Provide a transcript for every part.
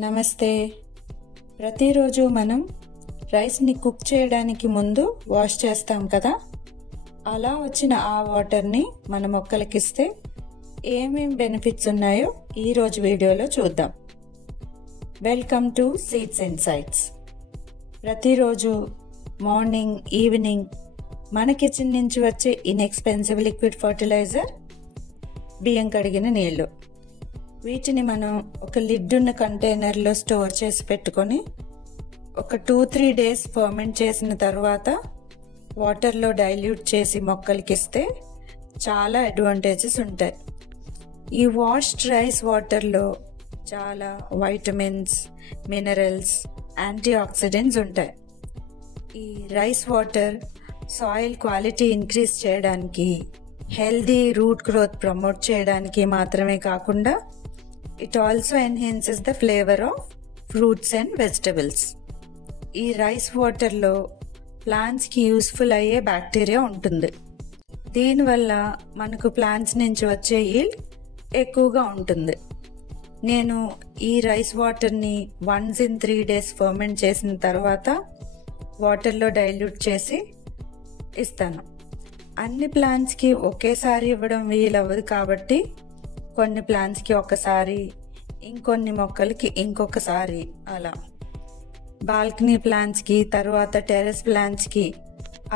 నమస్తే. ప్రతిరోజు మనం రైస్ని కుక్ చేయడానికి ముందు వాష్ చేస్తాం కదా. అలా వచ్చిన ఆ వాటర్ని మన మొక్కలకిస్తే ఏమేం బెనిఫిట్స్ ఉన్నాయో ఈరోజు వీడియోలో చూద్దాం. Welcome to seeds insights. ప్రతిరోజు మార్నింగ్ ఈవినింగ్ మన కిచెన్ నుంచి వచ్చే ఇన్ఎక్స్పెన్సివ్ లిక్విడ్ ఫర్టిలైజర్ బియ్యం కడిగిన నీళ్లు. వీటిని మనం ఒక లిడ్ ఉన్న కంటైనర్లో స్టోర్ చేసి పెట్టుకొని ఒక 2-3 డేస్ ఫర్మెంట్ చేసిన తర్వాత వాటర్లో డైల్యూట్ చేసి మొక్కలకి ఇస్తే చాలా అడ్వాంటేజెస్ ఉంటాయి. ఈ వాష్డ్ రైస్ వాటర్లో చాలా వైటమిన్స్, మినరల్స్, యాంటీ ఆక్సిడెంట్స్ ఉంటాయి. ఈ rice water soil quality increase చేయడానికి, హెల్దీ రూట్ గ్రోత్ ప్రమోట్ చేయడానికి మాత్రమే కాకుండా it also enhances the flavour of fruits and vegetables. ఈ రైస్ వాటర్లో ప్లాంట్స్కి యూస్ఫుల్ అయ్యే బ్యాక్టీరియా ఉంటుంది. దీనివల్ల మనకు ప్లాంట్స్ నుంచి వచ్చే ఈల్డ్ ఎక్కువగా ఉంటుంది. నేను ఈ రైస్ వాటర్ని వన్స్ ఇన్ 3 డేస్ ఫర్మెంట్ చేసిన తర్వాత వాటర్లో డైల్యూట్ చేసి ఇస్తాను. అన్ని ప్లాంట్స్కి ఒకేసారి ఇవ్వడం వీలవ్వదు కాబట్టి కొన్ని ప్లాంట్స్కి ఒకసారి, ఇంకొన్ని మొక్కలకి ఇంకొకసారి, అలా బాల్కనీ ప్లాంట్స్కి, తర్వాత టెర్రస్ ప్లాంట్స్కి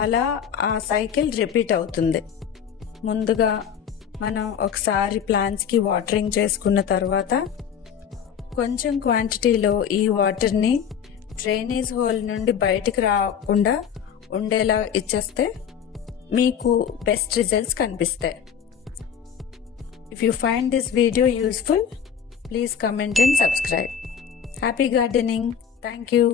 అలా ఆ సైకిల్ రిపీట్ అవుతుంది. ముందుగా మనం ఒకసారి ప్లాంట్స్కి వాటరింగ్ చేసుకున్న తర్వాత కొంచెం క్వాంటిటీలో ఈ వాటర్ని డ్రైనేజ్ హోల్ నుండి బయటికి రాకుండా ఉండేలా ఇచ్చేస్తే మీకు బెస్ట్ రిజల్ట్స్ కనిపిస్తాయి. If you find this video useful, please comment and subscribe. Happy gardening. Thank you.